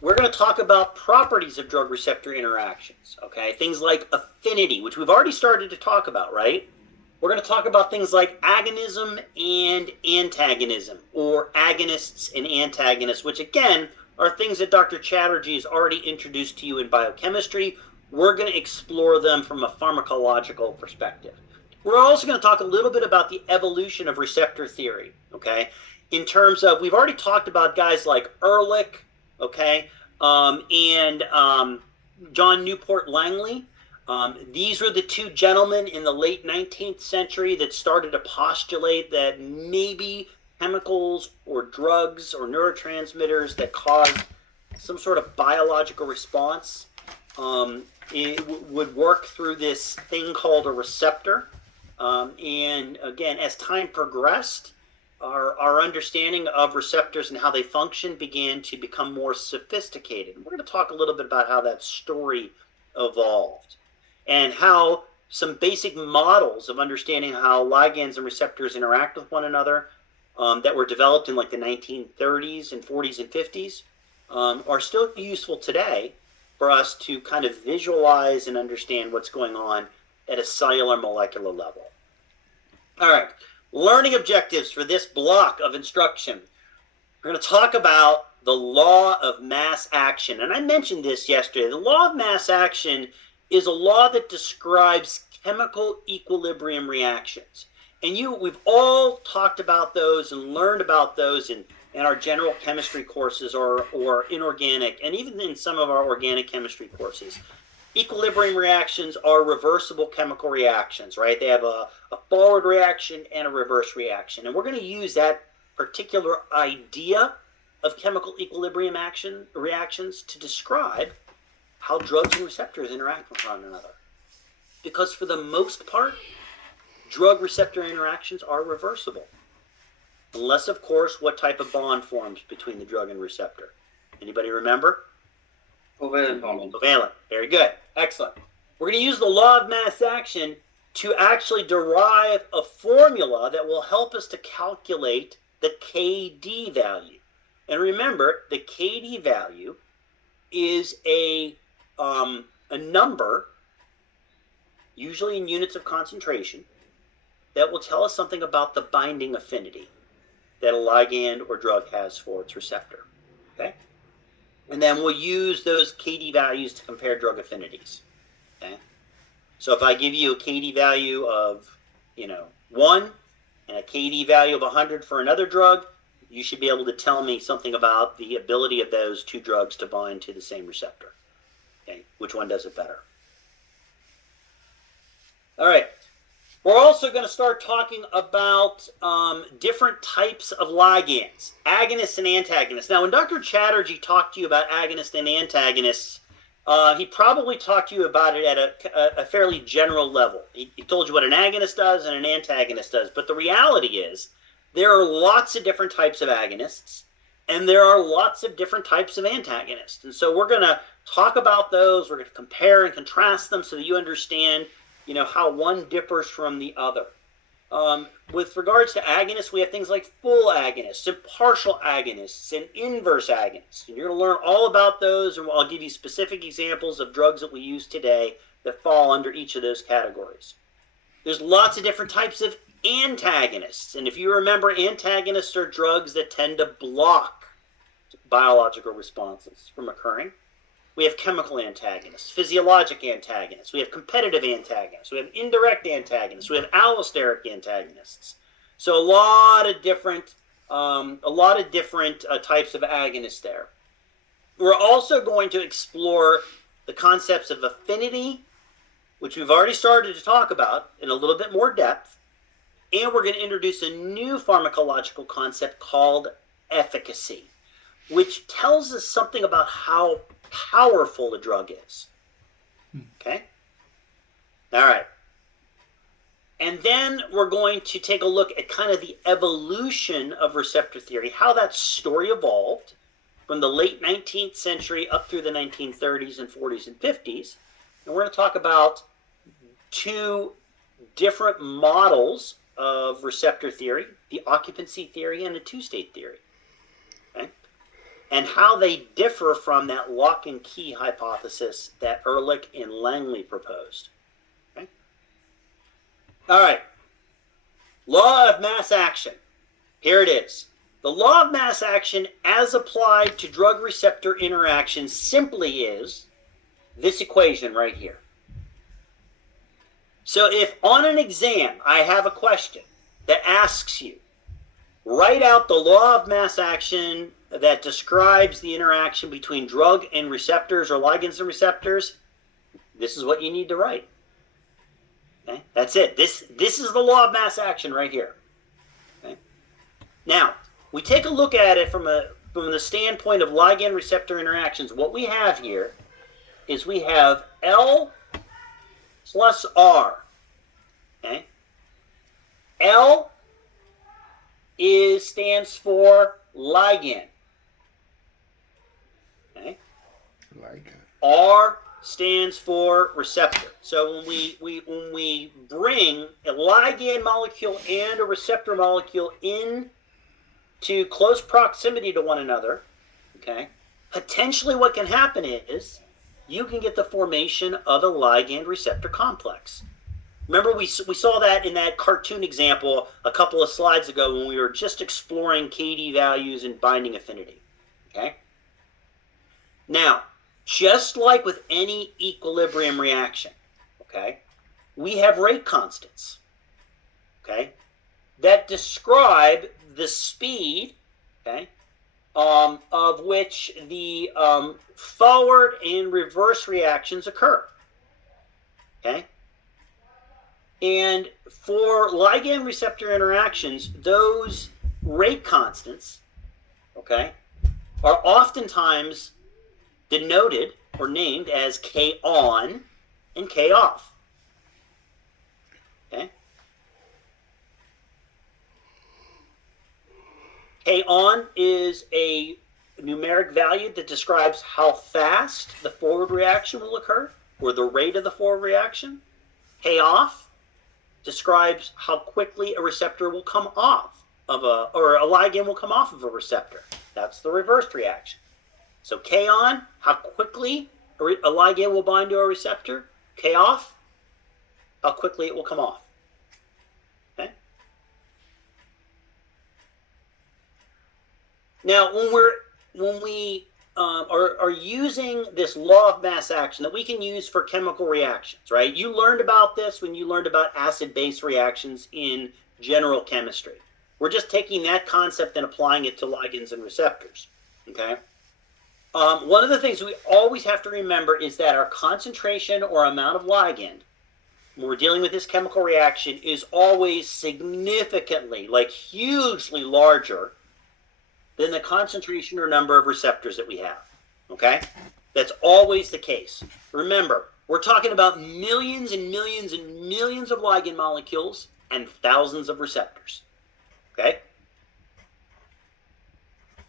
We're going to talk about properties of drug receptor interactions, okay? Things like affinity, which we've already started to talk about, right? We're going to talk about things like agonism and antagonism, or agonists and antagonists, which again are things that Dr. Chatterjee has already introduced to you in biochemistry. We're going to explore them from a pharmacological perspective. We're also going to talk a little bit about the evolution of receptor theory, okay? In terms of, we've already talked about guys like Ehrlich, okay, and John Newport Langley. These were the two gentlemen in the late 19th century that started to postulate that maybe chemicals or drugs or neurotransmitters that caused some sort of biological response would work through this thing called a receptor. And again, as time progressed, our understanding of receptors and how they function began to become more sophisticated. We're going to talk a little bit about how that story evolved and how some basic models of understanding how ligands and receptors interact with one another that were developed in like the 1930s and 40s and 50s are still useful today for us to kind of visualize and understand what's going on at a cellular molecular level. All right, learning objectives for this block of instruction. We're going to talk about the law of mass action. And I mentioned this yesterday. The law of mass action is a law that describes chemical equilibrium reactions. And we've all talked about those and learned about those in our general chemistry courses or inorganic, and even in some of our organic chemistry courses. Equilibrium reactions are reversible chemical reactions, right? They have a forward reaction and a reverse reaction. And we're going to use that particular idea of chemical equilibrium reactions to describe how drugs and receptors interact with one another. Because for the most part, drug receptor interactions are reversible. Unless, of course, what type of bond forms between the drug and receptor. Anybody remember? Covalent bond. Covalent. Very good. Excellent. We're going to use the law of mass action to actually derive a formula that will help us to calculate the KD value. And remember, the KD value is a number, usually in units of concentration, that will tell us something about the binding affinity that a ligand or drug has for its receptor. Okay? And then we'll use those KD values to compare drug affinities. Okay? So if I give you a KD value of, 1 and a KD value of 100 for another drug, you should be able to tell me something about the ability of those two drugs to bind to the same receptor. Okay? Which one does it better? All right. We're also going to start talking about different types of ligands, agonists and antagonists. Now, when Dr. Chatterjee talked to you about agonists and antagonists, he probably talked to you about it at a fairly general level. He told you what an agonist does and an antagonist does. But the reality is there are lots of different types of agonists, and there are lots of different types of antagonists. And so we're going to talk about those. We're going to compare and contrast them so that you understand how one differs from the other. With regards to agonists, we have things like full agonists and partial agonists and inverse agonists. And you're going to learn all about those, and I'll give you specific examples of drugs that we use today that fall under each of those categories. There's lots of different types of antagonists. And if you remember, antagonists are drugs that tend to block biological responses from occurring. We have chemical antagonists, physiologic antagonists. We have competitive antagonists. We have indirect antagonists. We have allosteric antagonists. So a lot of different types of agonists there. We're also going to explore the concepts of affinity, which we've already started to talk about in a little bit more depth. And we're going to introduce a new pharmacological concept called efficacy, which tells us something about how powerful a drug is. Okay? All right. And then we're going to take a look at kind of the evolution of receptor theory, how that story evolved from the late 19th century up through the 1930s and 40s and 50s. And we're going to talk about two different models of receptor theory, the occupancy theory and the two-state theory. Okay? and how they differ from that lock and key hypothesis that Ehrlich and Langley proposed. Okay? All right. Law of mass action. Here it is. The law of mass action as applied to drug receptor interactions simply is this equation right here. So if on an exam I have a question that asks you, write out the law of mass action that describes the interaction between drug and receptors or ligands and receptors, this is what you need to write. Okay? That's it. This is the law of mass action right here. Okay? Now, we take a look at it from the standpoint of ligand receptor interactions. What we have here is we have L plus R. Okay? L stands for ligand. Okay? Ligand. R stands for receptor. So when we bring a ligand molecule and a receptor molecule in to close proximity to one another, okay, potentially what can happen is you can get the formation of a ligand receptor complex. Remember, we saw that in that cartoon example a couple of slides ago when we were just exploring KD values and binding affinity. Okay? Now, just like with any equilibrium reaction, okay, we have rate constants, okay, that describe the speed, okay, of which the forward and reverse reactions occur. Okay? And for ligand receptor interactions, those rate constants, okay, are oftentimes denoted or named as K on and K off. Okay? K on is a numeric value that describes how fast the forward reaction will occur, or the rate of the forward reaction. K off describes how quickly a receptor will come off of or a ligand will come off of a receptor. That's the reversed reaction. So K on, how quickly a ligand will bind to a receptor. K off, how quickly it will come off. Okay? Now, when we are using this law of mass action that we can use for chemical reactions, right? You learned about this when you learned about acid-base reactions in general chemistry. We're just taking that concept and applying it to ligands and receptors, okay? One of the things we always have to remember is that our concentration or amount of ligand, when we're dealing with this chemical reaction, is always significantly, like hugely larger than the concentration or number of receptors that we have, okay? That's always the case. Remember, we're talking about millions and millions and millions of ligand molecules and thousands of receptors, okay?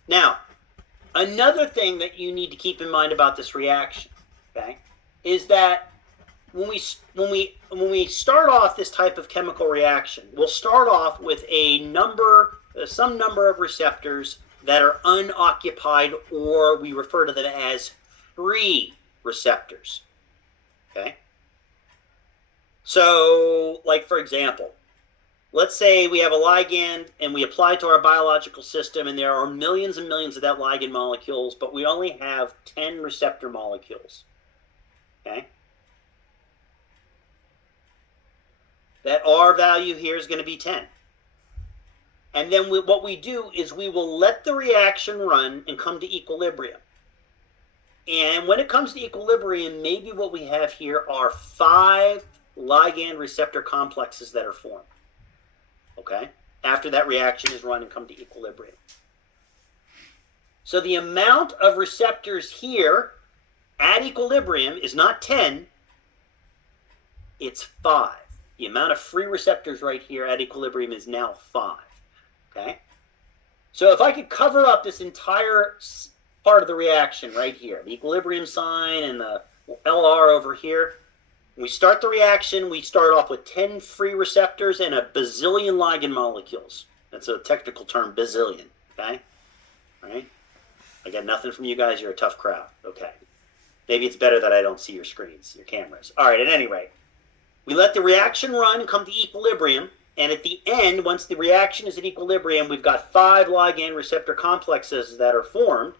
Now, another thing that you need to keep in mind about this reaction, okay, is that when we start off this type of chemical reaction, we'll start off with some number of receptors that are unoccupied, or we refer to them as free receptors. Okay? So, like for example, let's say we have a ligand and we apply it to our biological system, and there are millions and millions of that ligand molecules, but we only have 10 receptor molecules. Okay? That R value here is going to be 10. And then what we do is we will let the reaction run and come to equilibrium. And when it comes to equilibrium, maybe what we have here are 5 ligand receptor complexes that are formed. Okay? After that reaction is run and come to equilibrium. So the amount of receptors here at equilibrium is not 10, it's 5. The amount of free receptors right here at equilibrium is now 5. Okay? So if I could cover up this entire part of the reaction right here, the equilibrium sign and the LR over here, when we start the reaction, we start off with 10 free receptors and a bazillion ligand molecules. That's a technical term, bazillion. Okay? All right? Like Okay, nothing from you guys. You're a tough crowd. Okay. Maybe it's better that I don't see your screens, your cameras. All right, at any rate, we let the reaction run and come to equilibrium. And at the end, once the reaction is at equilibrium, we've got 5 ligand receptor complexes that are formed.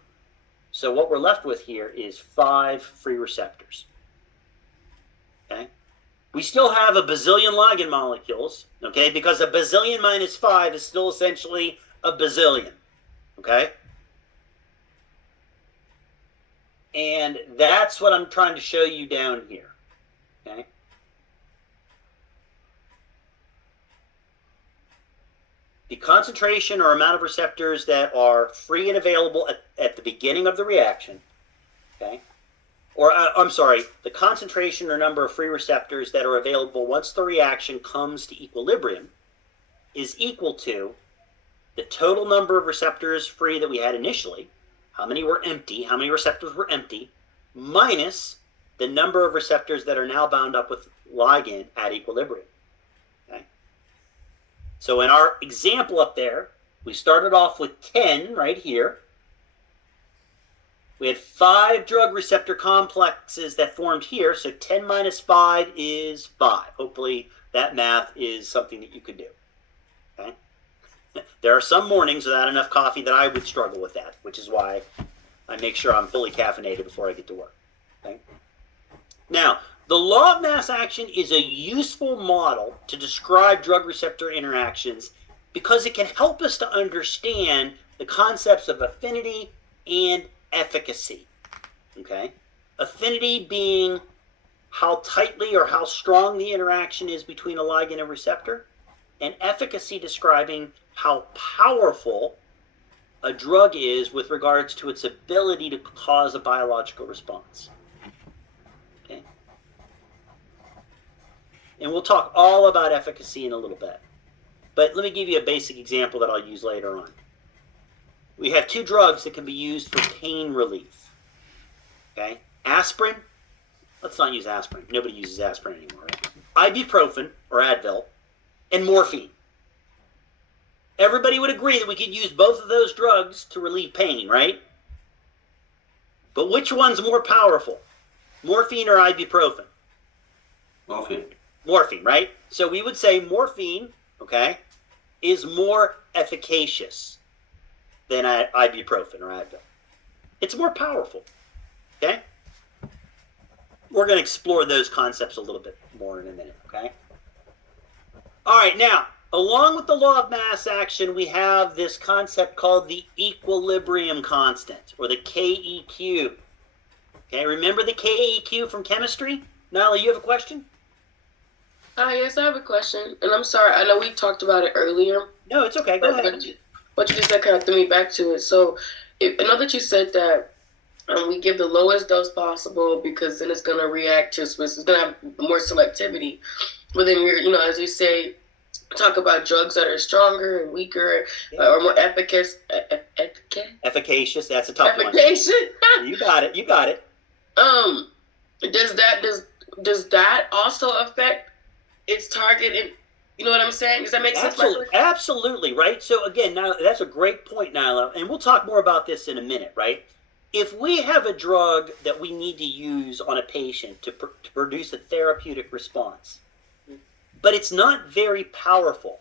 So what we're left with here is 5 free receptors. Okay? We still have a bazillion ligand molecules, okay? Because a bazillion minus 5 is still essentially a bazillion, okay? And that's what I'm trying to show you down here, okay? The concentration or amount of receptors that are free and available at the beginning of the reaction, okay? Or, I'm sorry, the concentration or number of free receptors that are available once the reaction comes to equilibrium is equal to the total number of receptors free that we had initially, how many were empty, how many receptors were empty, minus the number of receptors that are now bound up with ligand at equilibrium. Okay? So in our example up there, we started off with 10 right here. We had 5 drug receptor complexes that formed here, so 10 minus 5 is 5. Hopefully that math is something that you could do. Okay? There are some mornings without enough coffee that I would struggle with that, which is why I make sure I'm fully caffeinated before I get to work. Okay? Now, the law of mass action is a useful model to describe drug receptor interactions because it can help us to understand the concepts of affinity and efficacy. Okay? Affinity being how tightly or how strong the interaction is between a ligand and receptor, and efficacy describing how powerful a drug is with regards to its ability to cause a biological response. Okay? And we'll talk all about efficacy in a little bit. But let me give you a basic example that I'll use later on. We have 2 drugs that can be used for pain relief. Okay? Aspirin. Let's not use aspirin. Nobody uses aspirin anymore, right? Ibuprofen, or Advil, and morphine. Everybody would agree that we could use both of those drugs to relieve pain, right? But which one's more powerful? Morphine or ibuprofen? Morphine. Morphine, right? So we would say morphine, okay, is more efficacious than ibuprofen or Advil. It's more powerful, okay? We're going to explore those concepts a little bit more in a minute, okay? All right, now, along with the law of mass action, we have this concept called the equilibrium constant, or the KEQ. Okay, remember the KEQ from chemistry? Nyla, you have a question? Yes, I have a question. And I'm sorry, I know we talked about it earlier. No, it's okay. Go ahead. What you just said kind of threw me back to it. So I know that you said that we give the lowest dose possible because then it's going to react to, it's going to have more selectivity. But then, as you say, talk about drugs that are stronger and weaker, or more efficacious. Efficacious. That's a tough one. Efficacious. You got it. You got it. Does that also affect its target? And you know what I'm saying? Does that make sense? Absolutely. Right. So again, now that's a great point, Nyla, and we'll talk more about this in a minute. Right. If we have a drug that we need to use on a patient to produce a therapeutic response, but it's not very powerful,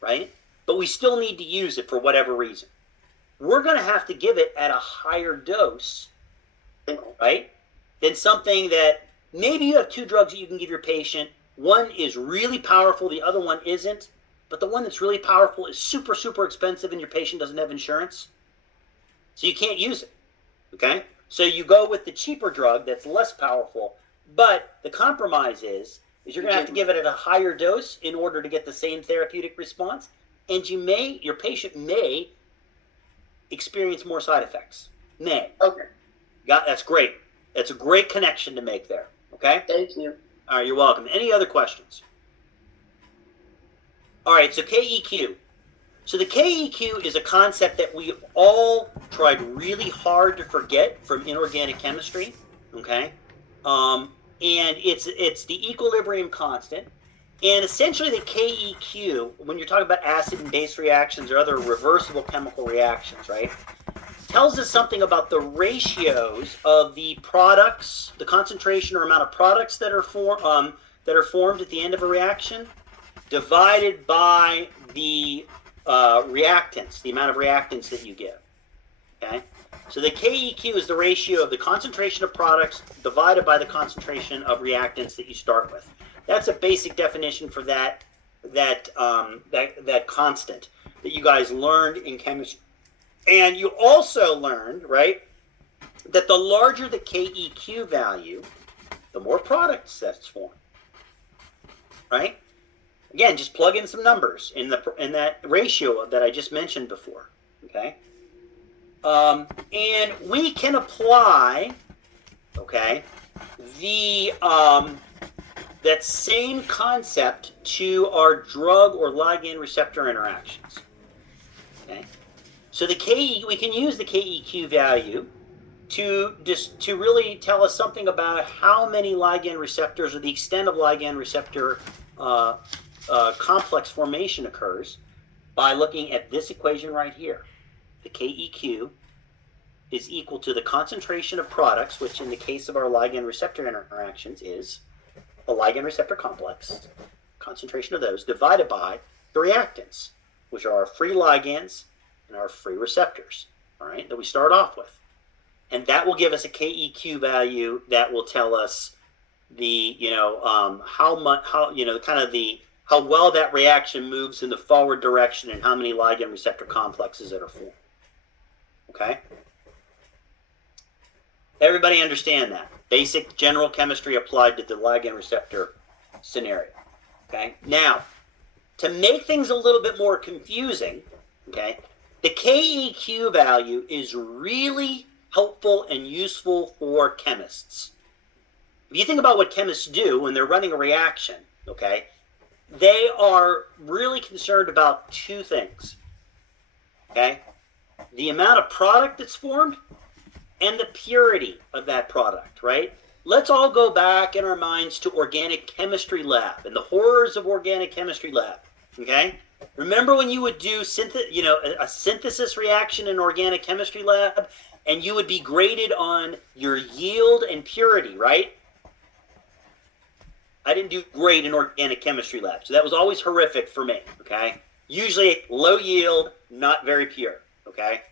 right? But we still need to use it for whatever reason. We're going to have to give it at a higher dose, right? Than something that maybe you have 2 drugs that you can give your patient. One is really powerful, the other one isn't. But the one that's really powerful is super, super expensive and your patient doesn't have insurance. So you can't use it, okay? So you go with the cheaper drug that's less powerful. But the compromise is you're going to have to give it at a higher dose in order to get the same therapeutic response, and your patient may experience more side effects. May. Okay. That's great. That's a great connection to make there. Okay? Thank you. All right, you're welcome. Any other questions? All right, so KEQ. So the KEQ is a concept that we all tried really hard to forget from inorganic chemistry. Okay? And it's the equilibrium constant. And essentially the KEQ, when you're talking about acid and base reactions or other reversible chemical reactions, right? tells us something about the ratios of the products, the concentration or amount of products that are formed at the end of a reaction, divided by the reactants, the amount of reactants that you give. Okay, so the KEQ is the ratio of the concentration of products divided by the concentration of reactants that you start with. That's a basic definition for that constant that you guys learned in chemistry. And you also learned, right, that the larger the KEQ value, the more products that's formed. Right? Again, just plug in some numbers in that ratio that I just mentioned before. Okay? And we can apply, okay, that same concept to our drug or ligand receptor interactions. Okay? So we can use the KEQ value to really tell us something about how many ligand receptors or the extent of ligand receptor complex formation occurs by looking at this equation right here. The KEQ is equal to the concentration of products, which in the case of our ligand receptor interactions is a ligand receptor complex, concentration of those, divided by the reactants, which are our free ligands and our free receptors, all right, that we start off with. And that will give us a KEQ value that will tell us the, how well that reaction moves in the forward direction and how many ligand receptor complexes that are formed. Okay? Everybody understand that? Basic general chemistry applied to the ligand receptor scenario. Okay? Now, to make things a little bit more confusing, okay, the KEQ value is really helpful and useful for chemists. If you think about what chemists do when they're running a reaction, okay, they are really concerned about two things. Okay? The amount of product that's formed and the purity of that product, right? Let's all go back in our minds to organic chemistry lab and the horrors of organic chemistry lab, okay? Remember when you would do a synthesis reaction in organic chemistry lab and you would be graded on your yield and purity, right? I didn't do great in organic chemistry lab, so that was always horrific for me, okay? Usually low yield, not very pure, okay?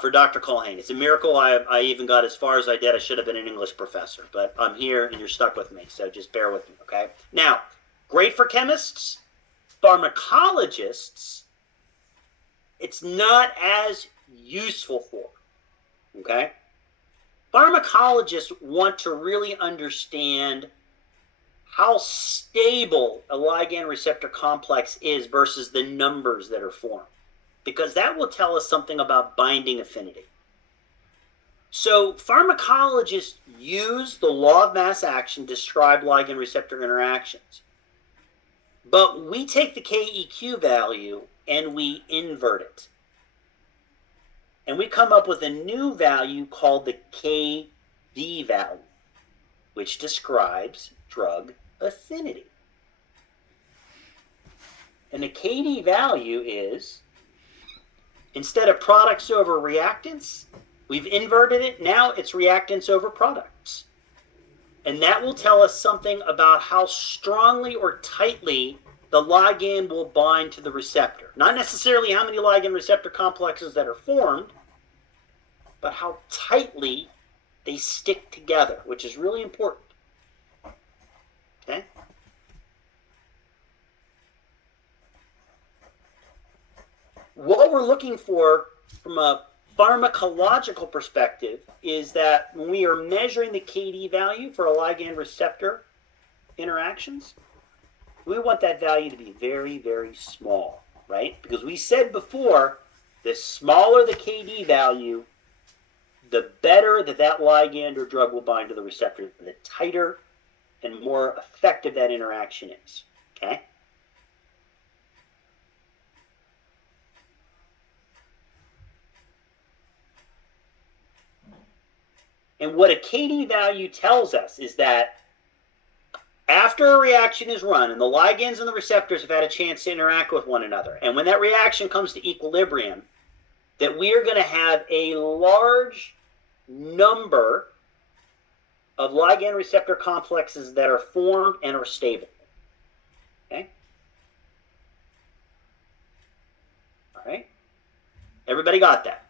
For Dr. Colhane. It's a miracle I even got as far as I did. I should have been an English professor, but I'm here and you're stuck with me, so just bear with me, okay? Now, great for chemists, pharmacologists, it's not as useful for, okay? Pharmacologists want to really understand how stable a ligand receptor complex is versus the numbers that are formed, because that will tell us something about binding affinity. So pharmacologists use the law of mass action to describe ligand receptor interactions. But we take the KEQ value and we invert it. And we come up with a new value called the KD value, which describes drug affinity. And the KD value is, instead of products over reactants, we've inverted it. Now it's reactants over products. And that will tell us something about how strongly or tightly the ligand will bind to the receptor. Not necessarily how many ligand receptor complexes that are formed, but how tightly they stick together, which is really important. Okay? What we're looking for from a pharmacological perspective is that when we are measuring the KD value for a ligand receptor interactions, we want that value to be very, very small, right? Because we said before, the smaller the KD value, the better that ligand or drug will bind to the receptor, the tighter and more effective that interaction is, okay? And what a KD value tells us is that after a reaction is run and the ligands and the receptors have had a chance to interact with one another, and when that reaction comes to equilibrium, that we are going to have a large number of ligand receptor complexes that are formed and are stable. Okay? All right? Everybody got that?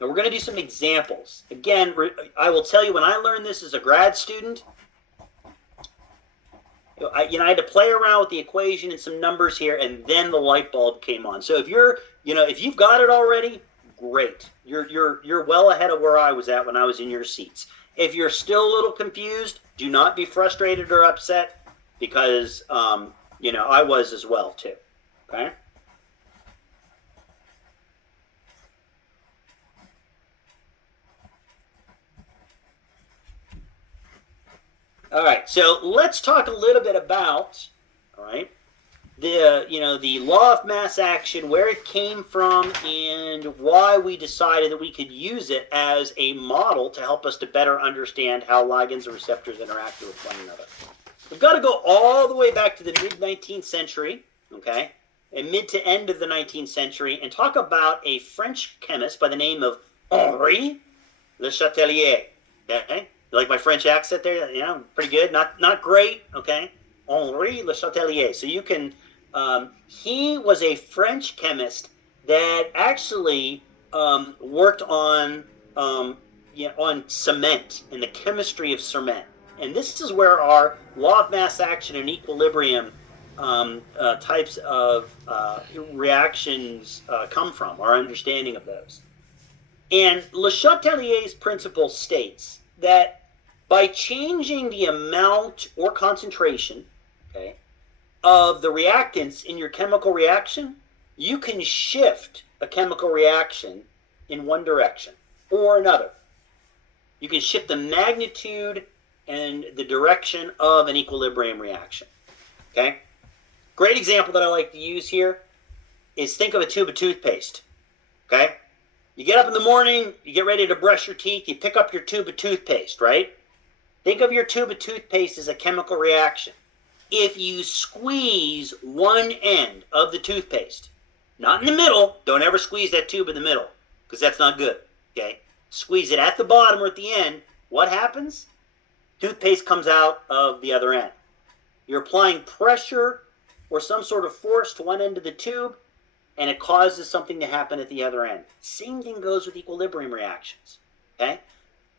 Now we're going to do some examples. Again, I will tell you, when I learned this as a grad student, I had to play around with the equation and some numbers here, and then the light bulb came on. So if you've got it already, great. You're well ahead of where I was at when I was in your seats. If you're still a little confused, do not be frustrated or upset, because I was as well too. Okay. All right, so let's talk a little bit about, all right, the law of mass action, where it came from, and why we decided that we could use it as a model to help us to better understand how ligands and receptors interact with one another. We've got to go all the way back to the mid-19th century, okay, and mid to end of the 19th century, and talk about a French chemist by the name of Henri Le Chatelier. Okay? You like my French accent there? Yeah, pretty good. Not great, okay? Henri Le Chatelier. So you can, he was a French chemist that actually worked on cement and the chemistry of cement. And this is where our law of mass action and equilibrium types of reactions come from, our understanding of those. And Le Chatelier's principle states that by changing the amount or concentration, okay, of the reactants in your chemical reaction, you can shift a chemical reaction in one direction or another. You can shift the magnitude and the direction of an equilibrium reaction. Okay? Great example that I like to use here is, think of a tube of toothpaste. Okay? You get up in the morning, you get ready to brush your teeth, you pick up your tube of toothpaste, right? Think of your tube of toothpaste as a chemical reaction. If you squeeze one end of the toothpaste, not in the middle, don't ever squeeze that tube in the middle, because that's not good, okay? Squeeze it at the bottom or at the end, what happens? Toothpaste comes out of the other end. You're applying pressure or some sort of force to one end of the tube, and it causes something to happen at the other end. Same thing goes with equilibrium reactions, okay?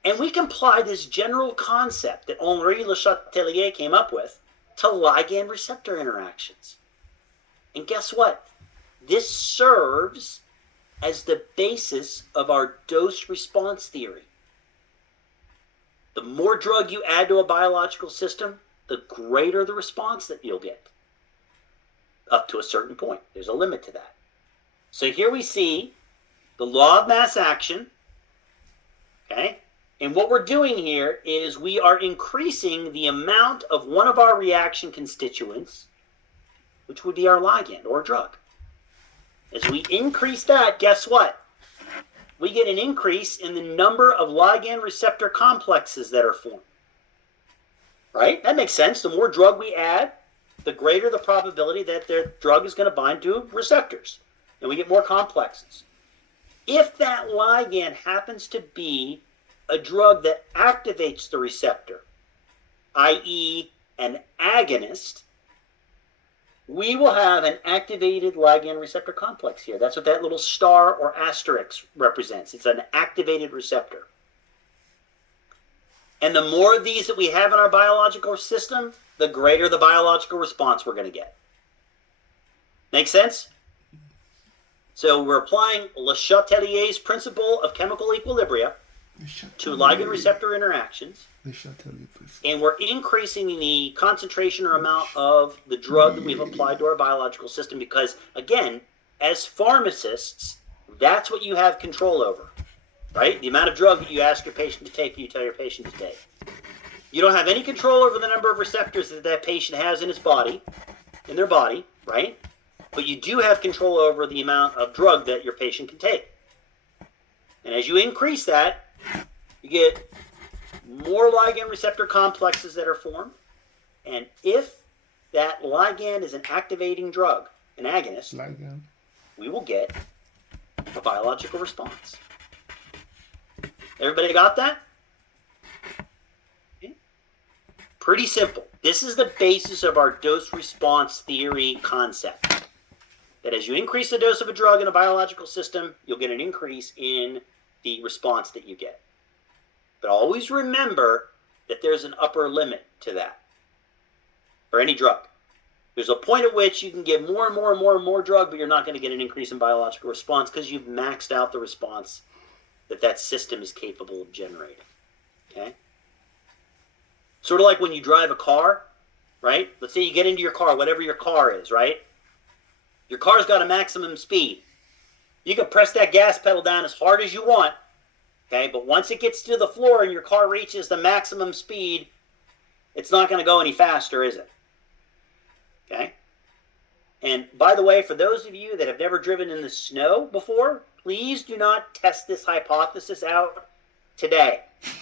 And we can apply this general concept that Henri Le Chatelier came up with to ligand receptor interactions. And guess what? This serves as the basis of our dose response theory. The more drug you add to a biological system, the greater the response that you'll get. Up to a certain point. There's a limit to that. So here we see the law of mass action, okay? And what we're doing here is we are increasing the amount of one of our reaction constituents, which would be our ligand or drug. As we increase that, guess what? We get an increase in the number of ligand receptor complexes that are formed. Right? That makes sense. The more drug we add, the greater the probability that their drug is going to bind to receptors. And we get more complexes. If that ligand happens to be a drug that activates the receptor, i.e. an agonist, we will have an activated ligand receptor complex here. That's what that little star or asterisk represents. It's an activated receptor. And the more of these that we have in our biological system, the greater the biological response we're going to get. Make sense? So we're applying Le Chatelier's principle of chemical equilibria to ligand receptor interactions, and we're increasing the concentration or amount of the drug that we've applied to our biological system because, again, as pharmacists, that's what you have control over, right? The amount of drug that you ask your patient to take, you tell your patient to take. You don't have any control over the number of receptors that that patient has in his body, in their body, right? But you do have control over the amount of drug that your patient can take. And as you increase that, you get more ligand receptor complexes that are formed. And if that ligand is an activating drug, an agonist, we will get a biological response. Everybody got that? Okay. Pretty simple. This is the basis of our dose response theory concept. That as you increase the dose of a drug in a biological system, you'll get an increase in the response that you get. But always remember that there's an upper limit to that for any drug. There's a point at which you can get more and more and more and more drug, but you're not going to get an increase in biological response because you've maxed out the response that system is capable of generating. Okay? Sort of like when you drive a car, right? Let's say you get into your car, whatever your car is, right? Your car's got a maximum speed. You can press that gas pedal down as hard as you want, okay? But once it gets to the floor and your car reaches the maximum speed, it's not going to go any faster, is it? Okay? And by the way, for those of you that have never driven in the snow before, please do not test this hypothesis out today,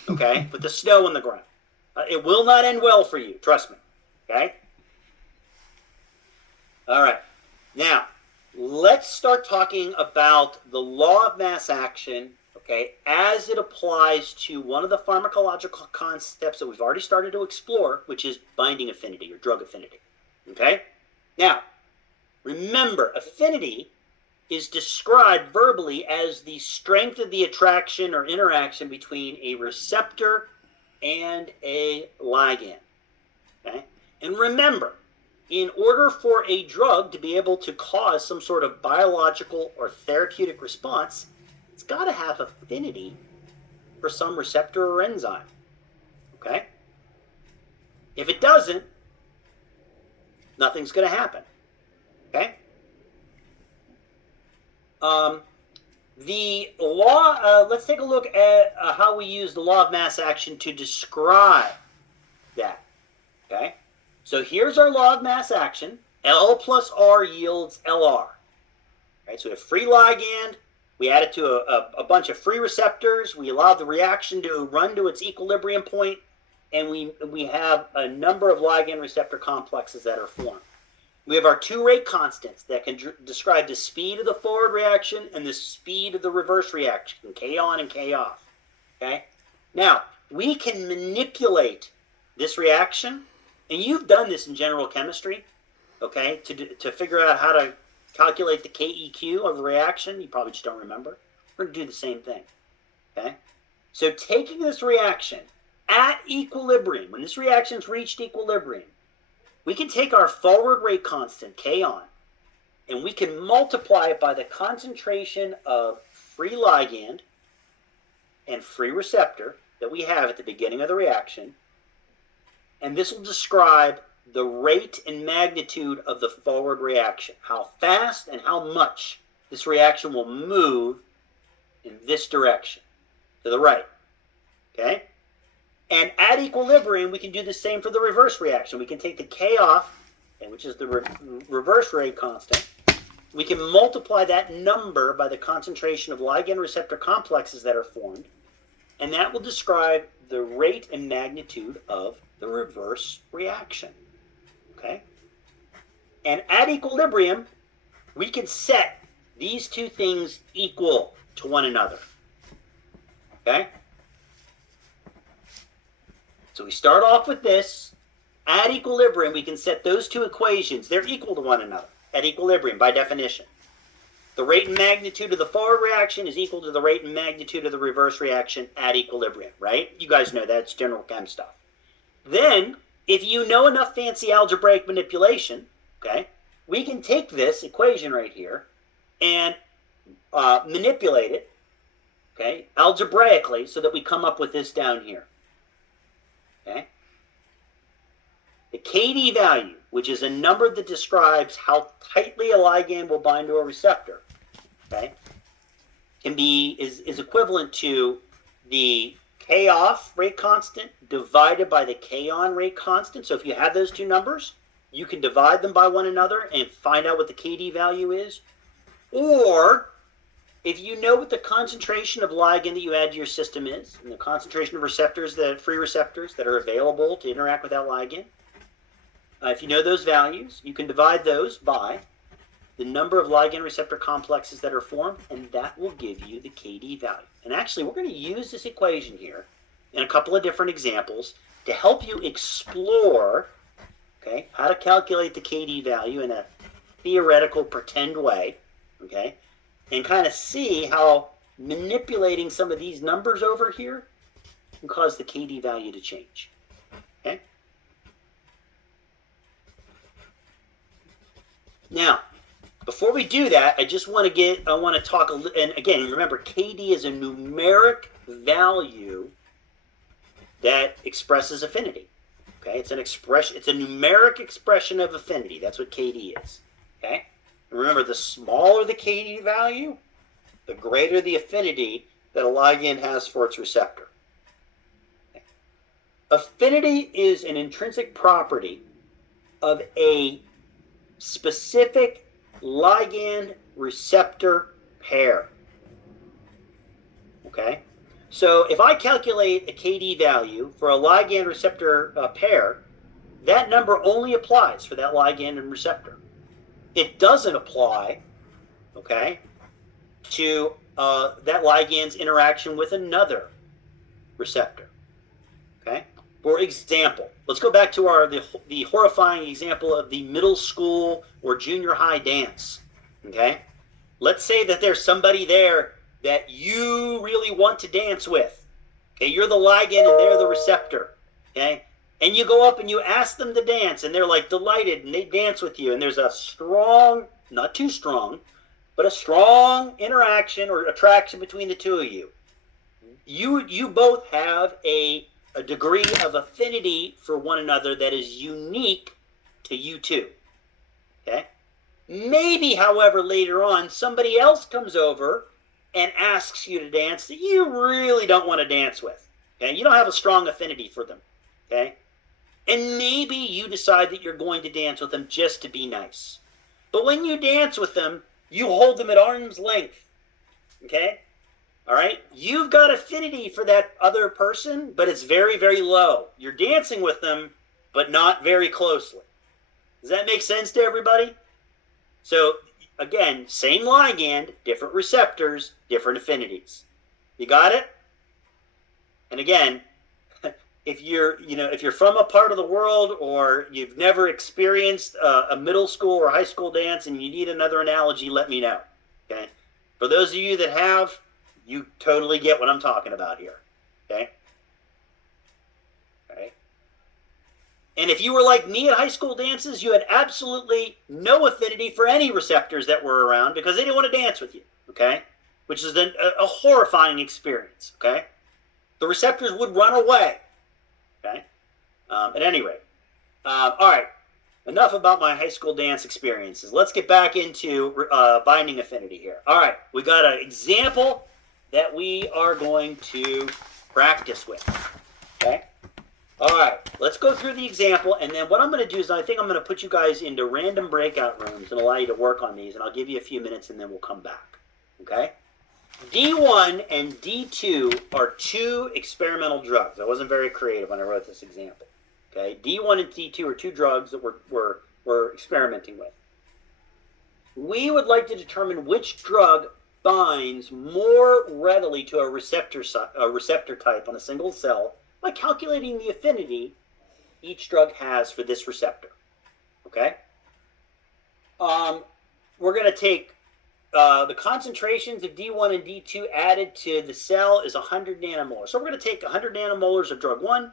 okay? With the snow on the ground. It will not end well for you, trust me, okay? All right. Now, let's start talking about the law of mass action, okay, as it applies to one of the pharmacological concepts that we've already started to explore, which is binding affinity or drug affinity, okay? Now, remember, affinity is described verbally as the strength of the attraction or interaction between a receptor and a ligand, okay? And remember, in order for a drug to be able to cause some sort of biological or therapeutic response, it's got to have affinity for some receptor or enzyme, okay? If it doesn't, nothing's going to happen, okay? The law, let's take a look at how we use the law of mass action to describe that, okay? So here's our law of mass action. L plus R yields LR, right? So we have free ligand, we add it to a bunch of free receptors, we allow the reaction to run to its equilibrium point, and we have a number of ligand receptor complexes that are formed. We have our two rate constants that can describe the speed of the forward reaction and the speed of the reverse reaction, K on and K off. Okay? Now, we can manipulate this reaction, and you've done this in general chemistry, okay, to figure out how to calculate the KEQ of a reaction. You probably just don't remember. We're going to do the same thing. Okay? So taking this reaction at equilibrium, when this reaction's reached equilibrium, we can take our forward rate constant, K on, and we can multiply it by the concentration of free ligand and free receptor that we have at the beginning of the reaction. And this will describe the rate and magnitude of the forward reaction, how fast and how much this reaction will move in this direction, to the right. Okay? And at equilibrium, we can do the same for the reverse reaction. We can take the K off, which is the reverse rate constant. We can multiply that number by the concentration of ligand receptor complexes that are formed, and that will describe the rate and magnitude of the reverse reaction. Okay? And at equilibrium, we can set these two things equal to one another. Okay? So we start off with this. At equilibrium, we can set those two equations. They're equal to one another at equilibrium by definition. The rate and magnitude of the forward reaction is equal to the rate and magnitude of the reverse reaction at equilibrium, right? You guys know that. It's general chem stuff. Then, if you know enough fancy algebraic manipulation, okay, we can take this equation right here and manipulate it, okay, algebraically so that we come up with this down here. Okay? The KD value, which is a number that describes how tightly a ligand will bind to a receptor, okay, is equivalent to the K off rate constant divided by the K on rate constant. So if you have those two numbers, you can divide them by one another and find out what the KD value is. Or if you know what the concentration of ligand that you add to your system is, and the concentration of receptors, free receptors that are available to interact with that ligand, if you know those values, you can divide those by the number of ligand receptor complexes that are formed, and that will give you the KD value. And actually, we're going to use this equation here in a couple of different examples to help you explore, okay, how to calculate the KD value in a theoretical pretend way, okay, and kind of see how manipulating some of these numbers over here can cause the KD value to change, okay? Now, before we do that, I want to talk, and again, remember, KD is a numeric value that expresses affinity. Okay, it's a numeric expression of affinity. That's what KD is. Okay, and remember, the smaller the KD value, the greater the affinity that a ligand has for its receptor. Okay. Affinity is an intrinsic property of a specific ligand receptor pair. Okay, so if I calculate a KD value for a ligand receptor pair, that number only applies for that ligand and receptor. It doesn't apply, okay, to that ligand's interaction with another receptor. Okay. For example, let's go back to the horrifying example of the middle school or junior high dance. Okay, let's say that there's somebody there that you really want to dance with. Okay, you're the ligand and they're the receptor. Okay, and you go up and you ask them to dance, and they're like delighted, and they dance with you, and there's a strong, not too strong, but a strong interaction or attraction between the two of you. You both have a degree of affinity for one another that is unique to you two. Okay? Maybe, however, later on, somebody else comes over and asks you to dance that you really don't want to dance with. Okay? You don't have a strong affinity for them. Okay? And maybe you decide that you're going to dance with them just to be nice. But when you dance with them, you hold them at arm's length. Okay? All right, you've got affinity for that other person, but it's very, very low. You're dancing with them, but not very closely. Does that make sense to everybody? So, again, same ligand, different receptors, different affinities. You got it? And again, if you're from a part of the world or you've never experienced a middle school or high school dance and you need another analogy, let me know. Okay? For those of you that have, you totally get what I'm talking about here. Okay? All right. And if you were like me at high school dances, you had absolutely no affinity for any receptors that were around because they didn't want to dance with you. Okay? Which is a horrifying experience. Okay? The receptors would run away. Okay? At any rate. All right. Enough about my high school dance experiences. Let's get back into binding affinity here. All right. We got an example that we are going to practice with. Okay? All right, let's go through the example, and then what I'm going to do is I think I'm going to put you guys into random breakout rooms and allow you to work on these, and I'll give you a few minutes, and then we'll come back. Okay? D1 and D2 are two experimental drugs. I wasn't very creative when I wrote this example. Okay? D1 and D2 are two drugs that we're experimenting with. We would like to determine which drug binds more readily to a receptor type on a single cell by calculating the affinity each drug has for this receptor. Okay? We're going to take the concentrations of D1 and D2 added to the cell is 100 nanomolar. So we're going to take 100 nanomolars of drug 1,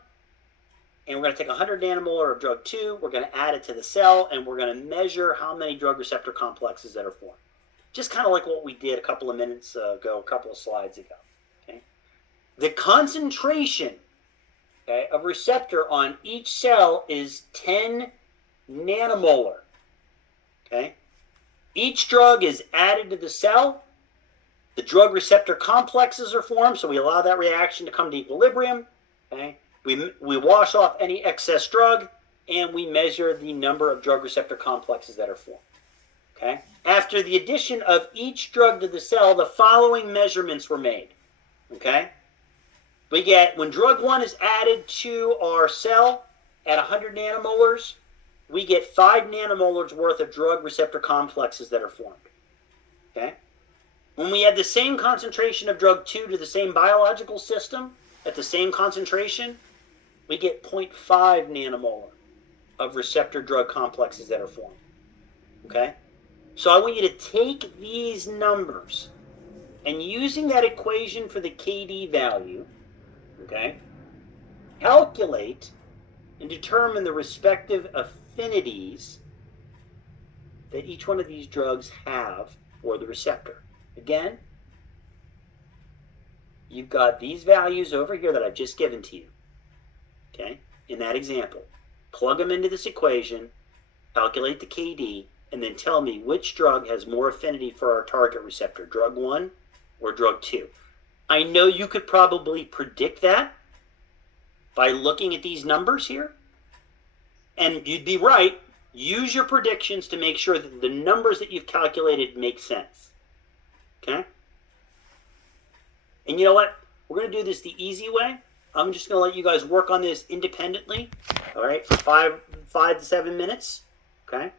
and we're going to take 100 nanomolar of drug 2. We're going to add it to the cell, and we're going to measure how many drug receptor complexes that are formed. Just kind of like what we did a couple of minutes ago, a couple of slides ago. Okay? The concentration, okay, of receptor on each cell is 10 nanomolar. Okay? Each drug is added to the cell. The drug receptor complexes are formed, so we allow that reaction to come to equilibrium. Okay? We wash off any excess drug, and we measure the number of drug receptor complexes that are formed. Okay? After the addition of each drug to the cell, the following measurements were made. Okay? We get, when drug 1 is added to our cell at 100 nanomolars, we get 5 nanomolars worth of drug receptor complexes that are formed. Okay? When we add the same concentration of drug 2 to the same biological system at the same concentration, we get 0.5 nanomolar of receptor drug complexes that are formed. Okay? So I want you to take these numbers and using that equation for the KD value, okay, calculate and determine the respective affinities that each one of these drugs have for the receptor. Again, you've got these values over here that I've just given to you, okay, in that example. Plug them into this equation, calculate the KD, and then tell me which drug has more affinity for our target receptor, drug 1 or drug 2. I know you could probably predict that by looking at these numbers here, and you'd be right. Use your predictions to make sure that the numbers that you've calculated make sense. Okay? And you know what? We're going to do this the easy way. I'm just going to let you guys work on this independently, all right, for 5 to 7 minutes, okay?